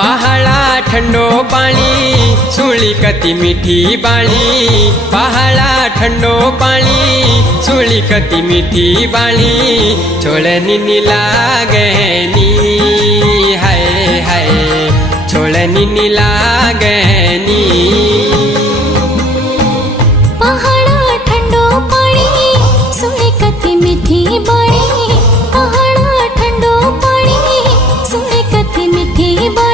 पहाड़ा ठंडो पानी सुली कति मीठी बाणी। पहाड़ा ठंडो पानी सुली कति मीठी बाणी। छोड़नी नी लागनी हाय हाय छोड़नी नी लागनी। पहाड़ा ठंडो पानी सुली कति मीठी बाणी। पहाड़ा ठंडो पानी सुली कति मीठी बाणी।